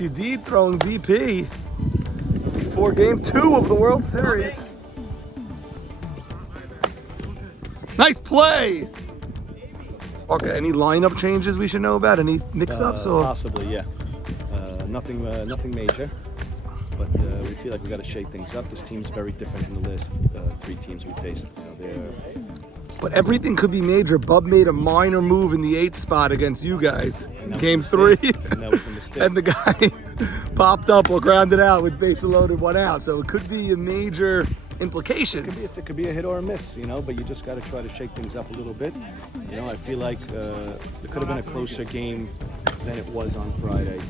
Max Udid throwing BP before game 2 of the World Series. Nice play. Okay, any lineup changes we should know about? Any mix-ups? Or? Possibly, yeah. Nothing major. But we feel like we got to shake things up. This team's very different from the last 3 teams we faced. But everything could be major. Bub made a minor move in the 8th spot against you guys. Game 3. And that was a mistake. And the guy popped up or grounded out with bases loaded, 1 out. So it could be a major implication. It could be a hit or a miss, but you just got to try to shake things up a little bit. I feel like it could have been a closer game than it was on Friday.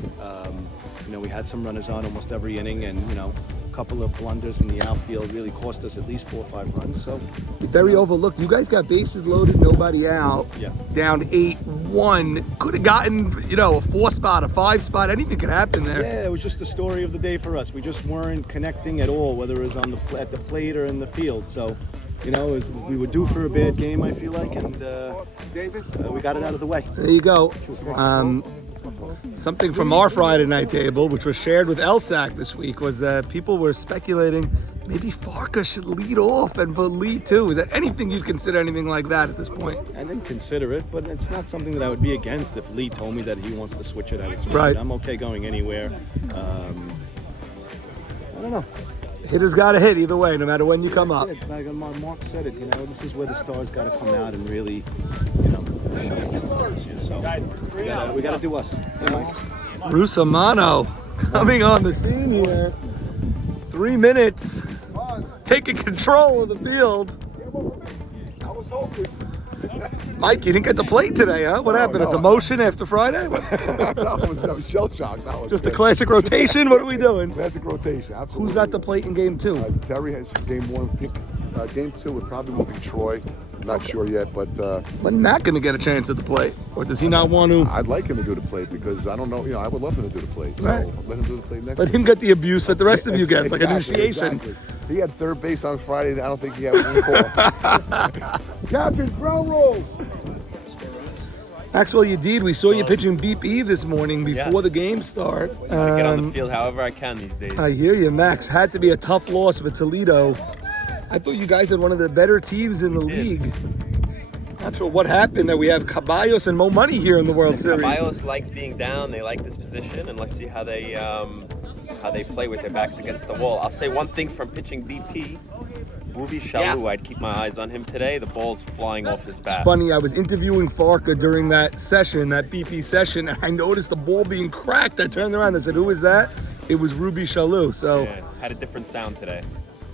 We had some runners on almost every inning, and a couple of blunders in the outfield really cost us at least 4 or 5 runs. So very overlooked. You guys got bases loaded, nobody out. Yeah. Down 8-1. Could have gotten a 4 spot, a 5 spot. Anything could happen there. Yeah, it was just the story of the day for us. We just weren't connecting at all, whether it was at the plate or in the field. So. We were due for a bad game, I feel like, and we got it out of the way. There you go. Something from our Friday night table, which was shared with LSAC this week, was people were speculating maybe Farka should lead off and put Lee too. Is there anything you'd consider anything like that at this point? I didn't consider it, but it's not something that I would be against if Lee told me that he wants to switch it. I would switch it. I'm okay going anywhere. I don't know. Hitters got to hit either way, no matter when you come up. Like Mark said it, this is where the stars got to come out and really, shine the stars. So we got to do us. Rusamano coming on the scene here. 3 minutes, taking control of the field. I was hoping. Mike, you didn't get the plate today, huh? What happened? A demotion after Friday? That was shell shock. That was just a classic rotation? What are we doing? Classic rotation, absolutely. Who's at the plate in game 2? Terry has game 1. Game 2 it probably will be Troy. Not sure yet, but when Matt going to get a chance at the plate, or does he not want to? I'd like him to do the plate because I don't know. I would love him to do the plate. So right. Let him do the plate next. Let him get the abuse that the rest of you get, like initiation. Exactly. He had third base on Friday. I don't think he had one call. Captain, ground rules. Maxwell Udid, we saw you pitching BP this morning before the game start. I get on the field however I can these days. I hear you, Max. Had to be a tough loss for Toledo. I thought you guys had one of the better teams in the league. Not sure what happened that we have Caballos and Mo Money here in the World Series. Caballos likes being down. They like this position, and let's see how they play with their backs against the wall. I'll say one thing from pitching BP. Ruby Shalou, I'd keep my eyes on him today. The ball's flying off his bat. It's funny, I was interviewing Farka during that session, that BP session, and I noticed the ball being cracked. I turned around and I said, who is that? It was Ruby Shalou. So, had a different sound today.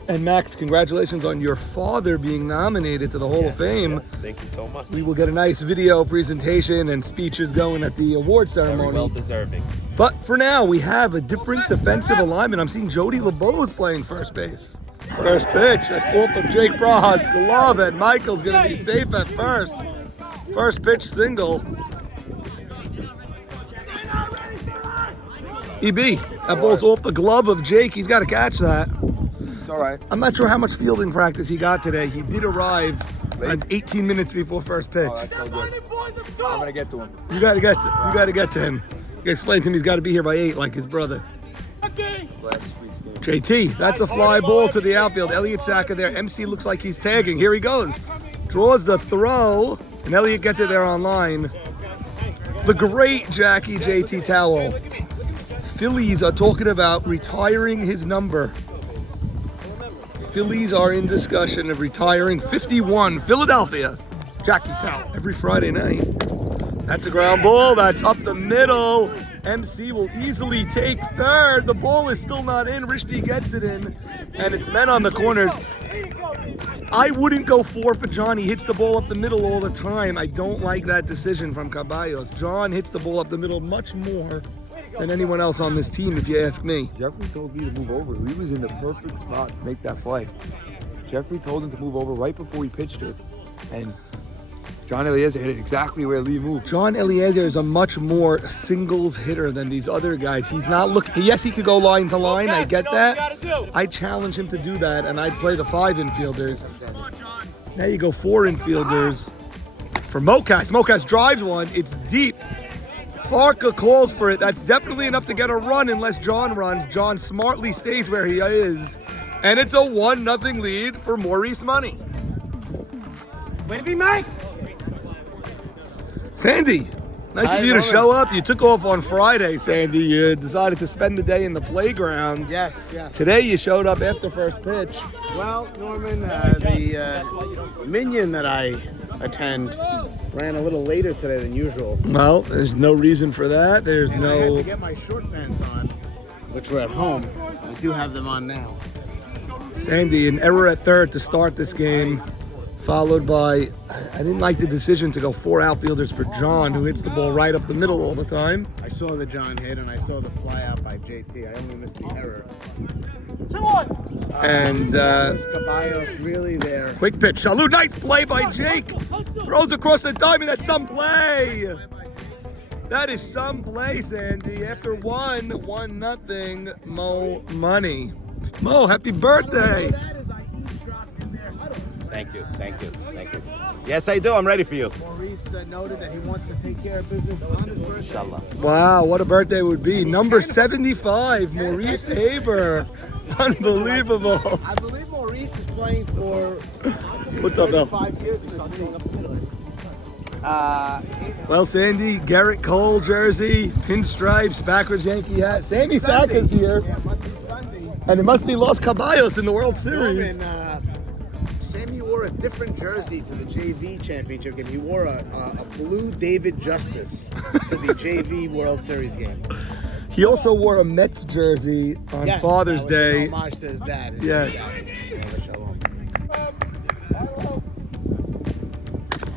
And Max, congratulations on your father being nominated to the Hall of Fame. Yes, thank you so much. We will get a nice video presentation and speeches going at the award ceremony. Very well deserving. But for now, we have a different defensive alignment. I'm seeing Jody LeBeau's playing first base. First pitch, that's off of Jake Braha's glove, and Michael's going to be safe at first. First pitch single. EB, that ball's off the glove of Jake. He's got to catch that. It's all right. I'm not sure how much fielding practice he got today. He did arrive around 18 minutes before first pitch. Oh, that's so good. I'm going to get to him. You got to get to him. You explain to him he's got to be here by 8 like his brother. JT, that's a fly ball to the outfield. Elliott Saka there. MC looks like he's tagging. Here he goes. Draws the throw, and Elliott gets it there on line. The great Jackie JT Towell. Phillies are talking about retiring his number. Phillies are in discussion of retiring 51, Philadelphia. Jackie Towell every Friday night. That's a ground ball. That's up the middle. MC will easily take third. The ball is still not in. Rishdi gets it in, and it's men on the corners. I wouldn't go 4 for John. He hits the ball up the middle all the time. I don't like that decision from Caballos. John hits the ball up the middle much more than anyone else on this team, if you ask me. Jeffrey told me to move over. Lee was in the perfect spot to make that play. Jeffrey told him to move over right before he pitched it, and John Eliezer hit it exactly where Lee moved. John Eliezer is a much more singles hitter than these other guys. He's not looking. Yes, he could go line to line. I get that. I challenge him to do that, and I'd play the 5 infielders. Now you go 4 infielders for Mokas. Mokas drives one. It's deep. Farka calls for it. That's definitely enough to get a run unless John runs. John smartly stays where he is. And it's a 1-0 lead for Maurice Money. Way to be Mike! Sandy, nice of you to show up. You took off on Friday, Sandy. You decided to spend the day in the playground. Yes. Today you showed up after first pitch. Well, Norman, the minion that I attend ran a little later today than usual. Well, there's no reason for that. There's And I had no... to get my short pants on, which were at home. I do have them on now. Sandy, an error at third to start this game, followed by, I didn't like the decision to go 4 outfielders for John, who hits the ball right up the middle all the time. I saw the John hit and I saw the fly out by JT. I only missed the error. And Is Caballos really there? quick pitch, Shalou, nice play by Jake. Throws across the diamond, that's some play. That is some play, Sandy. After 1-0, Mo Money. Mo, happy birthday. Thank you. Yes, I do. I'm ready for you. Maurice noted that he wants to take care of business on his birthday. Inshallah. Wow, what a birthday it would be. Number 75, Maurice Haber. Unbelievable. I believe Maurice is playing for What's up, Bill? 5 years in this league. Well, Sandy, Garrett Cole jersey, pinstripes, backwards Yankee hat. Sammy Saka's here, Yeah, it must be Sunday. and it must be Los Caballos in the World Series. Norman, Sammy wore a different jersey to the JV championship game. He wore a blue David Justice to the JV World Series game. He also wore a Mets jersey on Yes, Father's that was Day. an homage to his dad. Yes. Yeah, shalom.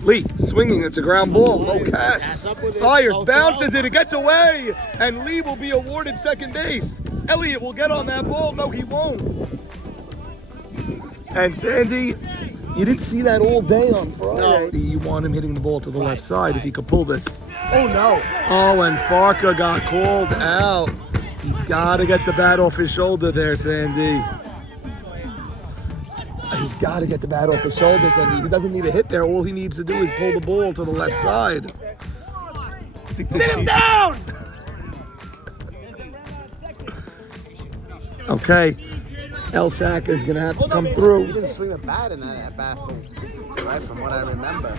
Lee swinging, it's a ground ball. Mo Cash Pass up with it. fires, Oh, bounces throw. it, it gets away, and Lee will be awarded second base. Elliott will get on that ball. No, he won't. And Sandy, you didn't see that all day on Friday. No. You want him hitting the ball to the left side if he could pull this. Oh no. Oh, and Farka got called out. He's got to get the bat off his shoulder there, Sandy. He's got to get the bat off his shoulder, Sandy. He doesn't need a hit there. All he needs to do is pull the ball to the left side. Sit him down! Okay. El Saka is going to have to come He through. didn't swing the bat in that at bat, right? From what I remember.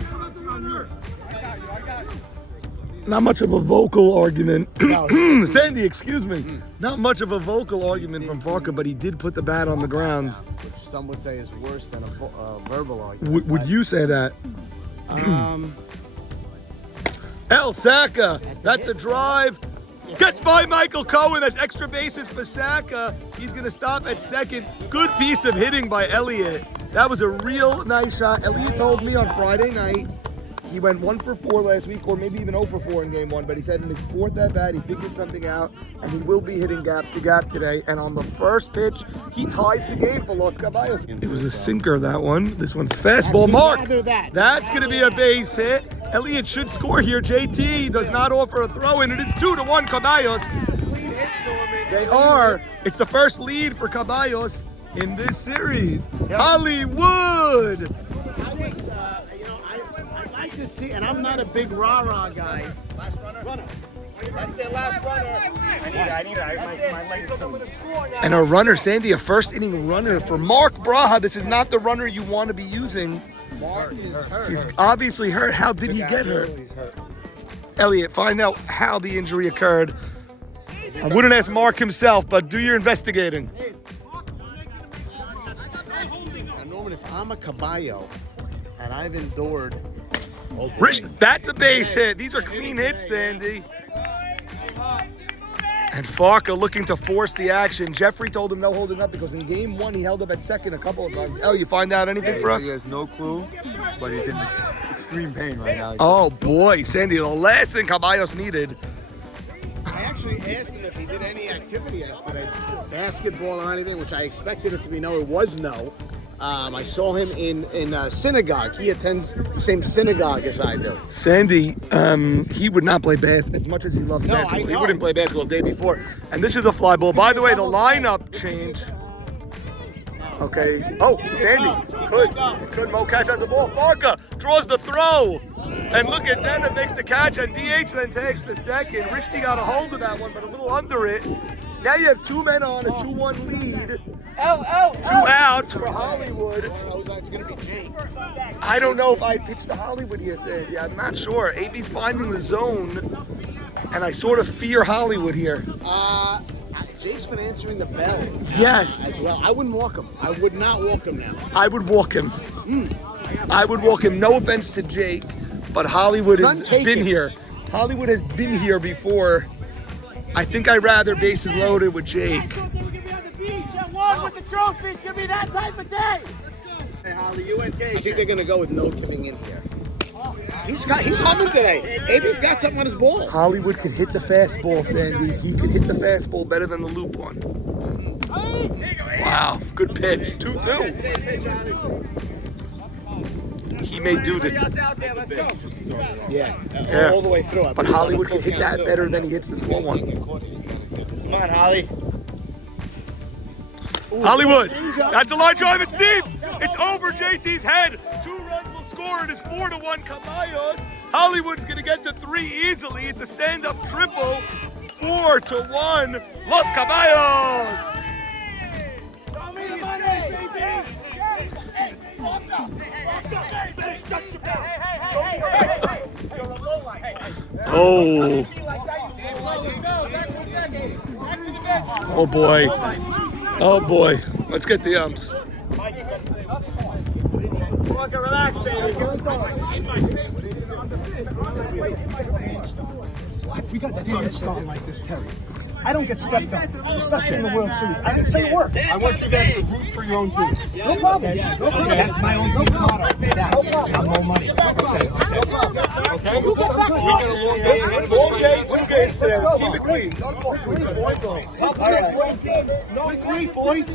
Not much of a vocal argument. No. Sandy, excuse me. Not much of a vocal argument from Farka, but he did put the bat on the ground. Which some would say is worse than a verbal argument. Would you say that? Um, El Saka, that's a drive. Gets by Michael Cohen. That's extra bases for Saka. He's going to stop at second. Good piece of hitting by Elliott. That was a real nice shot. Elliott told me on Friday night he went 1 for 4 last week, or maybe even 0 for 4 in game 1. But he said in his 4th at bat, he figured something out, and he will be hitting gap to gap today. And on the first pitch, he ties the game for Los Caballos. It was a sinker, that one. This one's fastball. Mark. That's going to be a base hit. Elliott should score here. JT does not offer a throw in, and it's 2-1 Caballos. clean hits, Norman. They are. It's the first lead for Caballos in this series. Hollywood. I was, I like to see, and I'm not a big rah-rah guy. Last runner. That's their last runner. My legs are And a runner, Sandy, a first inning runner for Mark Braha. This is not the runner you want to be using. Mark is hurt. He's obviously hurt. How did he get hurt? He's hurt. Elliot, find out how the injury occurred. I wouldn't ask Mark himself, but do your investigating. Now, Norman, if I'm a Caballo and I've endured, Rich, that's a base hit. These are clean hits, Sandy. And Farka looking to force the action. Jeffrey told him no holding up because in game 1 he held up at second a couple of times. El, you find out anything for us? He has no clue, but he's in extreme pain right now. Oh boy, Sandy, the last thing Caballos needed. I actually asked him if he did any activity yesterday, basketball or anything, which I expected it to be no. It was no. I saw him in synagogue. He attends the same synagogue as I do. Sandy, he would not play basketball as much as he loves No, basketball. I He know. wouldn't play basketball the day before. And this is a fly ball. By the way, the lineup change. Okay. Oh, Sandy. Could Mo catch out the ball? Farka draws the throw. And look at that, makes the catch, and DH then takes the second. Rishti got a hold of that one, but a little under it. Now you have 2 men on a 2-1 lead. 2 outs for Hollywood. It's going to be Jake. I don't know if I pitched to Hollywood here, Sandy. I'm not sure. AB's finding the zone, and I sort of fear Hollywood here. Jake's been answering the bell. Yes. As well. I wouldn't walk him. I would not walk him now. I would walk him. I would walk him. No offense to Jake, but Hollywood has been here. Hollywood has been here before. I think I'd rather bases loaded with Jake. I thought they were going to be on the beach at one with the trophy. It's going to be that type of day. Hey, Holly, you and Kate. I think they're going to go with no coming in here. He's humming today. AB's got something on his ball. Hollywood could hit the fastball, Sandy. He could hit the fastball better than the loop one. Wow, good pitch. 2-2. He may do the... Yeah, all the way through. But Hollywood can hit that better than he hits the slow one. Come on, Holly. Hollywood, that's a line drive. It's deep. It's over JT's head. 2 runs will score. It is 4-1 Caballos. Hollywood's going to get to 3 easily. It's a stand-up triple. 4-1 Los Caballos. Oh. Oh boy. Oh boy. Let's get the umps. We got to start like this, Terry. I don't get stepped on, especially in the World Series. I didn't say a word. I want you guys to root for your own team. No problem. No problem. That's my own team's motto. Yeah, no problem. I'm no money. Okay. We got a long day. 2 games today. Let's keep it clean. No grief, boys.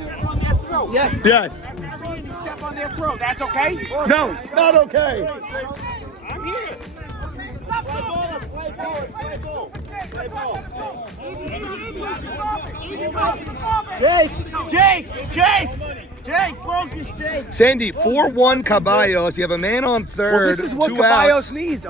Yeah. Yes. Step on their throat. That's okay? No, not okay. I'm here. Jake, focus, Jake. Sandy, 4-1 Caballos. You have a man on third. Well, this is what 2 Caballos outs. needs.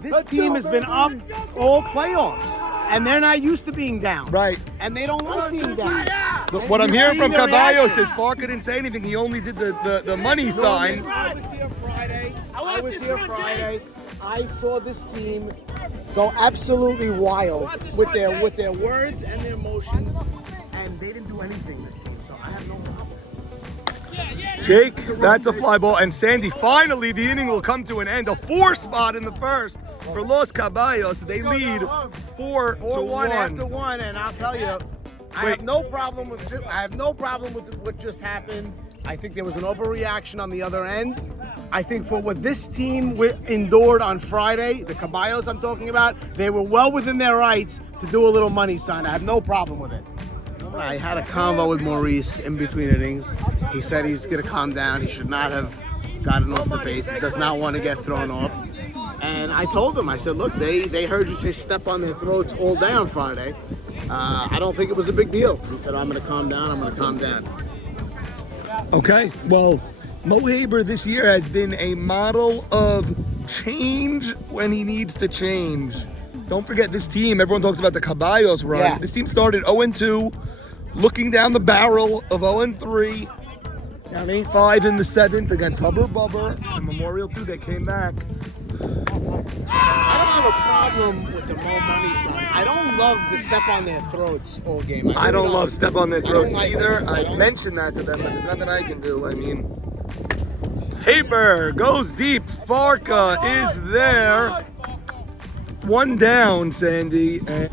This team has been up all playoffs, and they're not used to being down. Right. And they don't like being down. But what I'm hearing from Caballos is Farka didn't say anything. He only did the money sign. I was here Friday. I saw this team go absolutely wild with their words and their emotions, and they didn't do anything, this team, so I have no problem. Jake, that's a fly ball. And Sandy, finally the inning will come to an end. A 4 spot in the first for Los Caballos. They lead 4-1 after 1, and I'll tell you, I have no problem with what just happened. I think there was an overreaction on the other end. I think for what this team endured on Friday, the Caballos I'm talking about, they were well within their rights to do a little money sign. I have no problem with it. I had a convo with Maurice in between innings. He said he's going to calm down. He should not have gotten off the base. He does not want to get thrown off. And I told him, I said, look, they heard you say step on their throats all day on Friday. I don't think it was a big deal. He said, I'm going to calm down. I'm going to calm down. Okay, well, Mo Haber this year has been a model of change when he needs to change. Don't forget this team, everyone talks about the Caballos run. Yeah. This team started 0-2, looking down the barrel of 0-3, down 8-5 in the 7th against Hubbard Bubber and Memorial 2. They came back. I don't have a problem with the Mo money sign. I don't love the step on their throats all game. I don't love step on their throats like either. it. I mentioned that to them, but there's nothing I can do. I mean, Haber goes deep. Farka is there. 1 down, Sandy. And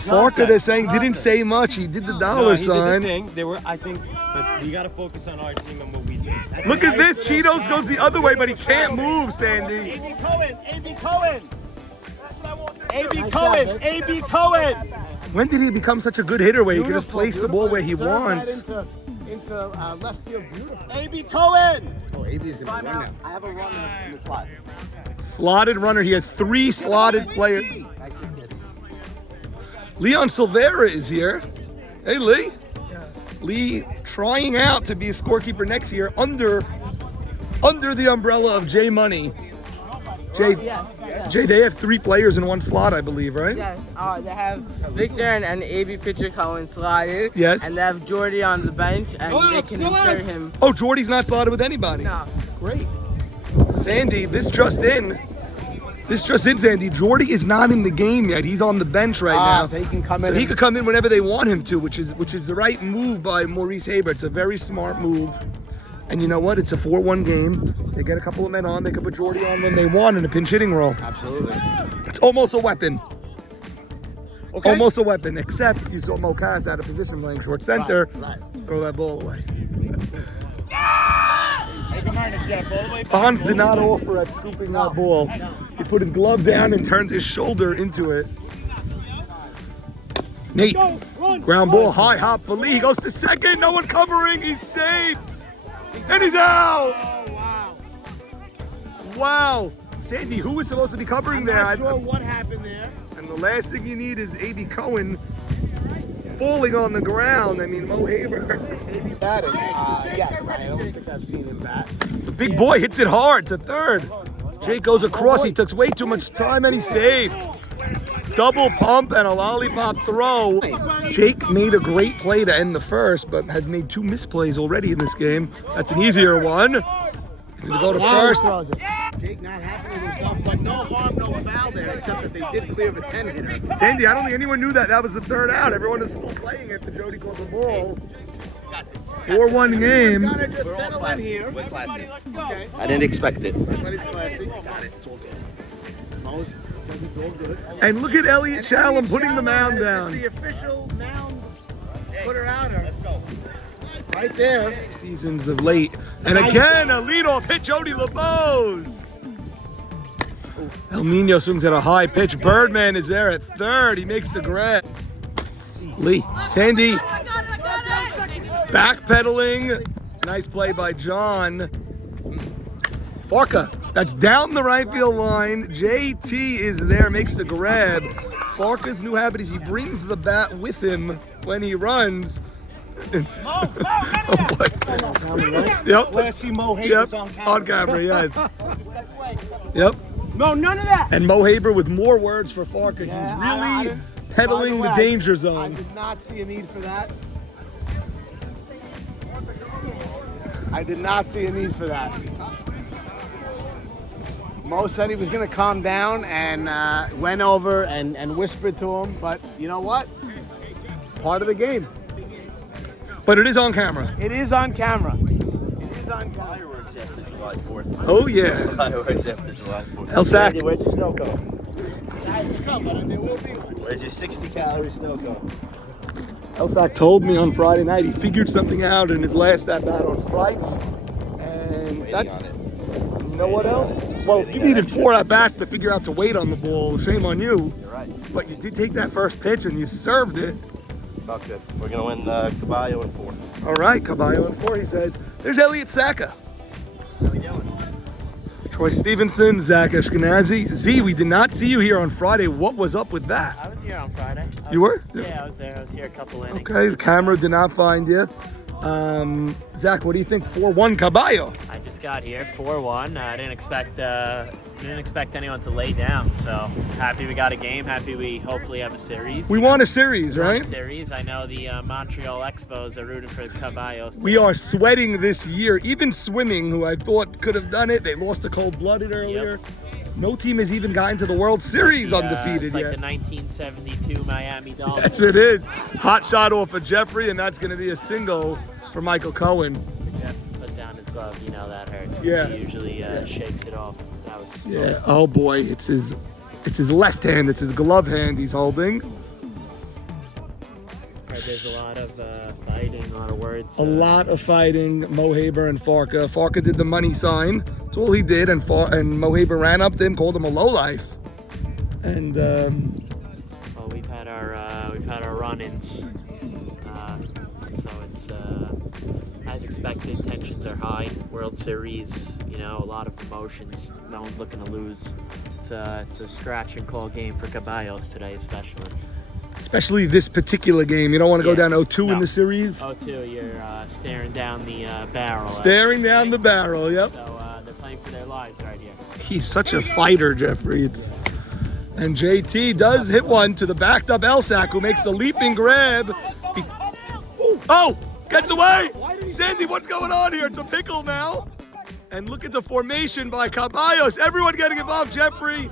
Farka, they're saying, didn't say much. He did the dollar sign. He did the thing. They were, I think, but we got to focus on our team and what we do. Look at this. Cheetos goes the other way, but he can't move, Sandy. A.B. Cohen. A.B. Cohen. When did he become such a good hitter where he can just place the ball where he wants? Into left field beautiful. A.B. Cohen. Oh, AB's going to run now. I have a run in the slot. Slotted runner. He has 3 slotted players. Leon Silvera is here. Hey, Lee. Lee trying out to be a scorekeeper next year under the umbrella of J Money. Jay, Yeah. Jay, they have 3 players in one slot, I believe, right? Yes. They have Victor and AB pitcher Cohen slotted. Yes. And they have Jordy on the bench, and they can insert him. Oh, Jordy's not slotted with anybody. No. Great. Sandy, this just in, Sandy. Jordy is not in the game yet. He's on the bench right now. So he can come in. So he and- could come in whenever they want him to, which is the right move by Maurice Haber. It's a very smart move. And you know what? It's a 4-1 game. They get a couple of men on. They can put Jordy on when they want in a pinch hitting role. Absolutely. It's almost a weapon. Okay. Almost a weapon, except you saw Mokaz out of position playing short center. Right. Throw that ball away. Make him earn it, Jeff. All the way back. Fonz did not offer at scooping that ball. He put his glove down and turned his shoulder into it. Nate, ground ball, high hop for Lee. He goes to second, no one covering, he's safe. And he's out! Oh, wow. Wow. Sandy, who was supposed to be covering there? Not sure what happened there. And the last thing you need is A.B. Cohen falling on the ground. I mean, Mo Haber. AB batting. Yes, I don't think I've seen him bat. The big boy hits it hard to third. Jake goes across. He took way too much time and he's saved. Double pump and a lollipop throw. Jake made a great play to end the first, but has made 2 misplays already in this game. That's an easier one. He's going to go to first. Jake not happy with himself, but no harm, no foul there, except that they did clear a 10 hitter. Sandy, I don't think anyone knew that. That was the third out. Everyone is still playing it, but Jody called the ball. 4-1 game. Gotta just settle in here. We're classy. Okay. I didn't expect it. But it's classy. Got it. It's all good. Most says it's all good. And look at Elliot Shalom putting the mound It's down. the official mound putter-outer. Let's go. Right there. Seasons of late. And again, a leadoff hit, Jody LeBose. El Nino swings at a high pitch. Birdman is there at third. He makes the grab. Lee. Sandy. Backpedaling. Nice play by John. Farka. That's down the right field line. JT is there, makes the grab. Farka's new habit is he brings the bat with him when he runs. Oh boy. Yep. Let's see Mo Haber's Yep. on camera. On camera, yes. Yep. No, none of that. And Mo Haber with more words for Farka. Yeah, He's I really didn't- peddling by the the way, danger I zone. did not see a need for that. I did not see a need for that. Mo said he was going to calm down and went over and whispered to him, but you know what? Part of the game. But it is on camera. It is on camera. It is on camera. Fireworks after July 4th. Oh yeah. Fireworks after July 4th. El Sac. Where's your snow cone? Guys to come, but there will be one. Where's your 60-calorie snow cone? Elsack told me on Friday night he figured something out in his last at bat on Friday. And Waiting that's, on it. you know what else? Well, you needed 4 at bats to figure out to wait on the ball. Shame on you. You're right. But you did take that first pitch and you served it. Felt good. We're gonna win Caballo in 4. All right, Caballo in 4, he says. There's Elliot Saka. How we doing? Troy Stevenson, Zach Ashkenazi. Z, we did not see you here on Friday. What was up with that? I was here on Friday. You were? Yeah, I was there. I was here a couple innings. Okay, the camera did not find you. Zach, what do you think? 4-1 Caballo. I just got here 4-1. I didn't expect anyone to lay down. So happy we got a game. Happy we hopefully have a series. We won a series, right? Series. I know the Montreal Expos are rooting for the Caballos. We are sweating this year. Even swimming, who I thought could have done it, they lost to cold-blooded earlier. No team has even gotten to the World Series undefeated it's like yet. the 1972 Miami Dolphins. Yes, it is. Hot shot off of Jeffrey, and that's going to be a single for Michael Cohen. Jeff put down his glove. You know that hurts. Yeah. He usually shakes it off. That was. Yeah. Oh boy, it's his left hand. It's his glove hand he's holding. There's a lot of fighting, a lot of words. A lot of fighting. Mo Haber and Farka. Farka did the money sign. That's all he did, and Mo Haber ran up to him, called him a lowlife. And Well, we've had our run-ins, so it's as expected. Tensions are high. World Series, you know, a lot of emotions. No one's looking to lose. It's a scratch and claw game for Caballos today, especially this particular game, you don't want to go Yeah. down 0-2 in No. the series. 0-2, you're staring down the barrel. Staring down the barrel. Yep. So they're playing for their lives right here. He's such a fighter, Jeffrey. And JT does hit one to the backed up Elsack, who makes the leaping grab. Oh, gets away. Sandy, what's going on here? It's a pickle now. And look at the formation by Caballos. Everyone getting involved, Jeffrey.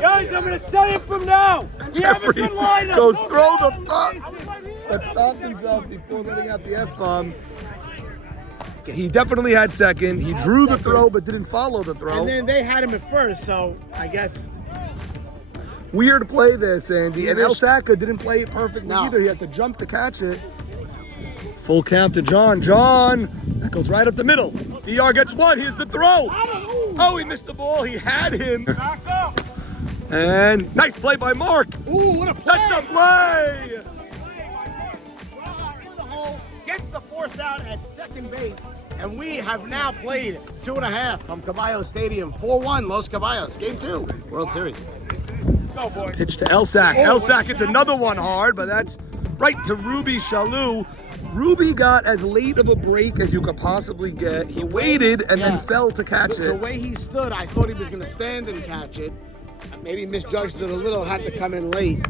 Guys, I'm gonna say it from now. We have a Jeffrey good lineup. goes throw the puck, but stopped himself before letting out the F-bomb. He definitely had second. He drew the throw, but didn't follow the throw. And then they had him at first, so I guess. Weird play there, Sandy. And Elsaka didn't play it perfectly No. either. He had to jump to catch it. Full count to John. John, that goes right up the middle. DR gets one. Here's the throw. Oh, he missed the ball. He had him. And nice play by Mark. Ooh, what a play! That's a play. Through the hole, gets the force out at second base, and we have now played 2.5 from Caballos Stadium. 4-1, Los Caballos. Game 2, World Series. Pitch to Elsack. Elsack gets another one hard, but that's right to Ruby Shalou. Ruby got as late of a break as you could possibly get. He waited and then fell to catch The it. way he stood, I thought he was going to stand and catch it. Maybe misjudged it a little, had to come in late.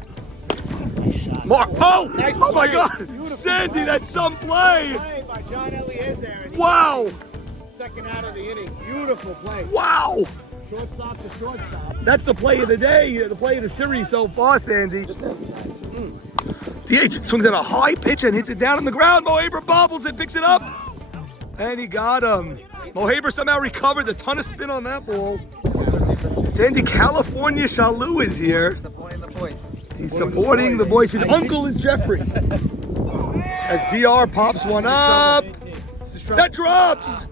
Mark, oh my play. God. Sandy, that's some play. Play by John Eliezer. And he Wow. second out of the inning. Beautiful play. Wow. Shortstop to shortstop. That's the play of the day, the play of the series so far, Sandy. DH swings at a high pitch and hits it down on the ground. Mohaber bobbles it, picks it up, and he got him. Mohaber somehow recovered. A ton of spin on that ball. Sandy, California Shalou is here. Supporting the boys. He's supporting the boys. His uncle is Jeffrey. As DR pops one up. That drops.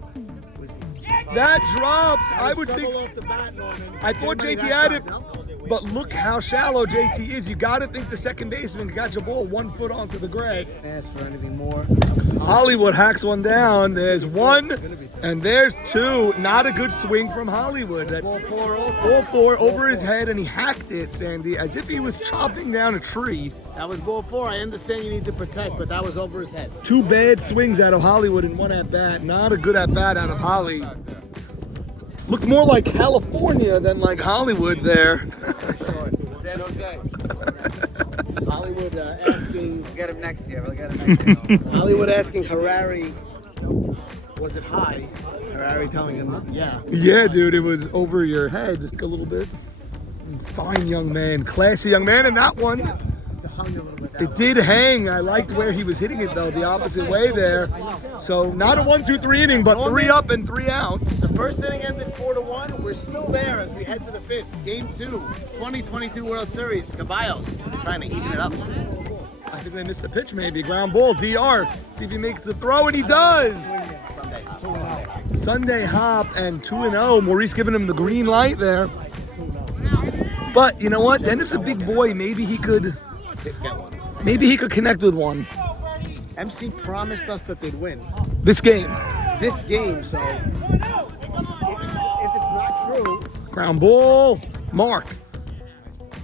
That drops. I would think. Off the bat, Norman. I thought Anybody JT that had side, it, no? but look how shallow JT is. You got to think the second baseman got your ball 1 foot onto the grass. Ask for anything more. Hollywood hacks one down. There's one, and there's two. Not a good swing from Hollywood. That's 4-4 over his head, and he hacked it, Sandy, as if he was chopping down a tree. That was ball 4. I understand you need to protect, but that was over his head. Two bad swings out of Hollywood in one at-bat. Not a good at-bat out of Holly. Looked more like California than like Hollywood there. San Jose. Hollywood asking. We'll get him next year. We'll get him next year. Hollywood asking Harari, was it high? Harari telling him, yeah. Yeah, dude, it was over your head just a little bit. Fine young man, classy young man, and that one, It hung a little bit. it did hang. I liked where he was hitting it though, the opposite way there. So not a 1-2-3 inning, but 3 up and 3 outs. The first inning ended 4-1. We're still there as we head to the 5th. Game 2, 2022 World Series. Caballos trying to even it up. I think they missed the pitch maybe. Ground ball, DR. See if he makes the throw, and he does. Sunday hop and 2-0. Maurice giving him the green light there. But you know what? Dennis is a big boy. Maybe he could connect with one. MC promised us that they'd win This game. this game, so if it's not true, Ground ball, Mark.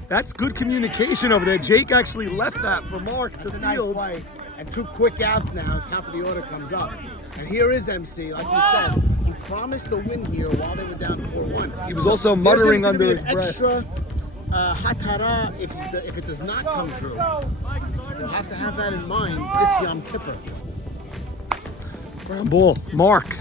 That's good communication over there. Jake actually left that for Mark to it's a nice field. play. And 2 quick outs now. Top of the order comes up. And here is MC. Like we said, he promised a win here while they were down 4-1. He was also muttering There's under gonna his be an breath. extra hatara if it does not come true. You'll have to have that in mind this Yom Kippur. Ground ball, Mark.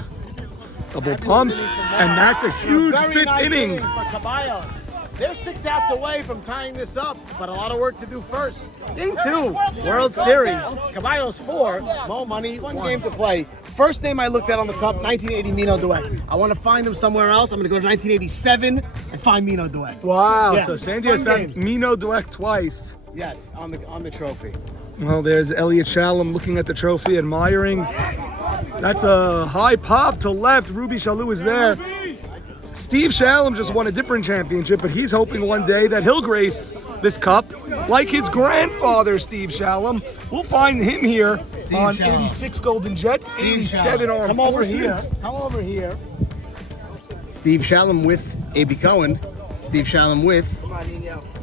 Double pumps, and that's a huge Very 5th nice inning. for Caballos. They're 6 outs away from tying this up, but a lot of work to do first. Game 2, World Series. Caballos 4, Mo Money, 1 game to play. First name I looked at on the cup, 1980 Mino Dweck. I want to find him somewhere else. I'm going to go to 1987 and find Mino Dweck. Wow, Yeah, so Sandy has fun found game. Mino Dweck twice. Yes, on the trophy. Well, there's Elliot Shalom looking at the trophy, admiring. That's a high pop to left. Ruby Shalou is there. Steve Shalom just won a different championship, but he's hoping one day that he'll grace this cup like his grandfather, Steve Shalom. We'll find him here on Shalom. 86 Golden Jets, 87 Armed Come over Forces. here. Come over here. Steve Shalom with A.B. Cohen. Steve Shalom with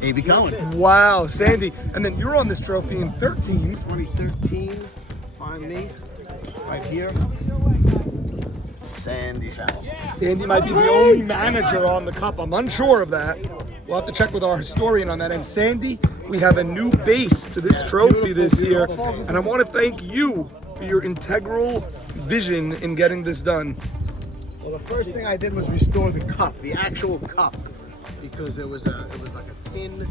A.B. Cohen. Wow, Sandy. And then you're on this trophy in 13. 2013. find me right here. Sandy Shallow. Sandy might be the only manager on the cup. I'm unsure of that. We'll have to check with our historian on that. And Sandy, we have a new base to this trophy this year. And I want to thank you for your integral vision in getting this done. Well, the first thing I did was restore the cup, the actual cup, because it was like a tin.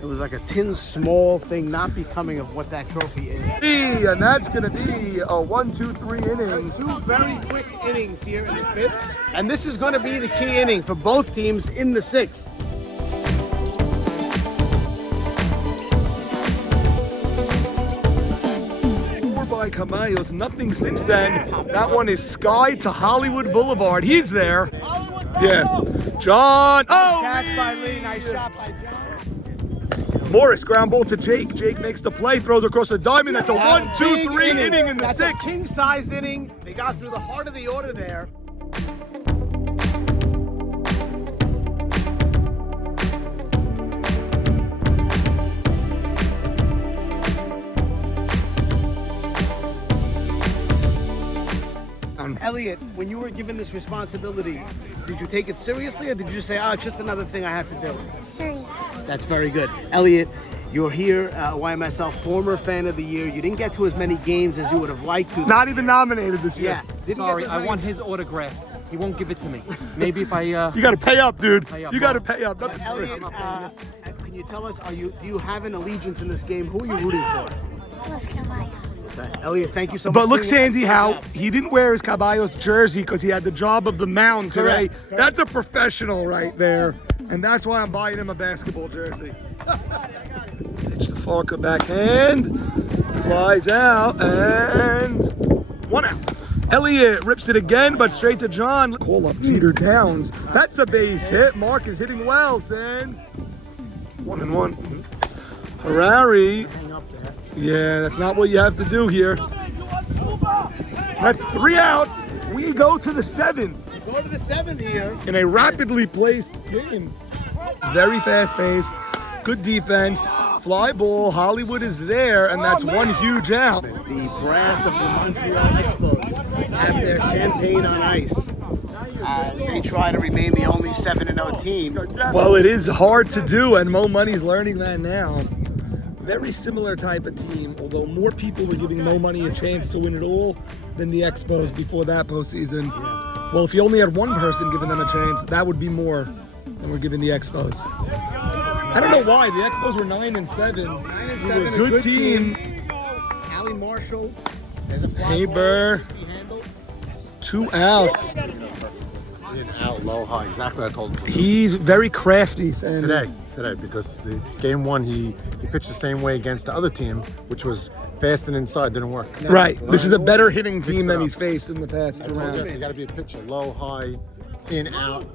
It was like a tin small thing, not becoming of what that trophy is. And that's going to be a 1, 2, 3 innings. 2 very quick innings here in the 5th. And this is going to be the key inning for both teams in the 6th. 4 by Camayos, nothing since then. That one is Sky to Hollywood Boulevard. He's there. Yeah. John. Oh! Catch by Lee, nice shot by John. Morris, ground ball to Jake. Jake makes the play, throws across the diamond. That's a 1, 2, 3 inning in the 6th. That's a king-sized inning. They got through the heart of the order there. Elliot, when you were given this responsibility, did you take it seriously or did you just say, oh, it's just another thing I have to do? Seriously. That's very good. Elliot, you're here, YMSL former fan of the year. You didn't get to as many games as you would have liked to. Not even nominated this year. Yeah. Sorry, I want his autograph. He won't give it to me. Maybe if I... You gotta pay up, dude. You gotta no. pay up. Elliot, can you tell us, do you have an allegiance in this game? Who are you rooting for? Los Caballos. Elliot, thank you so much. But look, Sandy, how he didn't wear his Caballos jersey because he had the job of the mound today. Correct. That's a professional right there. And that's why I'm buying him a basketball jersey. Pitch to Farka backhand. Flies out and 1 out. Elliott rips it again, but straight to John. Call up Jeter Downs. That's a base hit. Mark is hitting well, Sand. 1-1. Harari. Yeah, that's not what you have to do here. That's 3 outs. We go to the 7th. Go to the 7th here. In a rapidly placed game. Very fast paced. Good defense. Fly ball. Hollywood is there, and that's 1 huge out. The brass of the Montreal Expos have their champagne on ice as they try to remain the only 7-0 team. Well, it is hard to do, and Mo Money's learning that now. Very similar type of team, although more people were giving Mo Money a chance to win it all than the Expos before that postseason. Well, if you only had one person giving them a chance, that would be more than we're giving the Expos. I don't know why. The Expos were 9-7. We were a good team. Allie Marshall, there's a fly Haber, ball, 2 outs. In, out, low, high. Exactly what I told him. He's very crafty, Sandy. Today, because the game 1 he pitched the same way against the other team, which was fast and inside, didn't work. Right. This is a better hitting team than he's faced in the past round. You got to be a pitcher, low, high, in, out.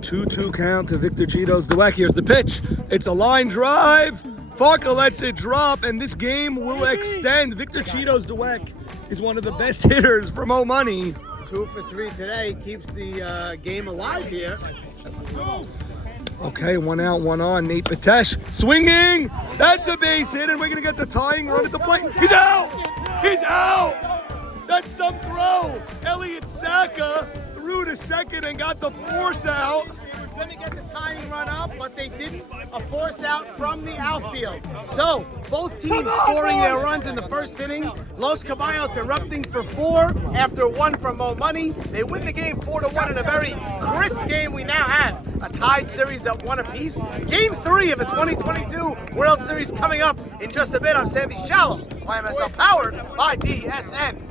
2-2 count to Victor Cheetos Dweck. Here's the pitch. It's a line drive. Farka lets it drop, and this game will extend. Victor Cheetos Dweck is one of the best hitters for Mo Money. 2 for 3 today keeps the game alive here. Okay, 1 out, 1 on. Nate Patesh swinging. That's a base hit, and we're going to get the tying run at the plate. He's out! He's out! That's some throw. Elliott Saka threw to second and got the force out. Going to get the tying run up, but they didn't. A force out from the outfield. So both teams scoring their runs in the first inning. Los Caballos erupting for 4 after 1 from Mo Money. They win the game 4-1 in a very crisp game. We now have a tied series at 1 apiece. Game 3 of the 2022 World Series coming up in just a bit. I'm Sandy Shallow, YMSL powered by DSN.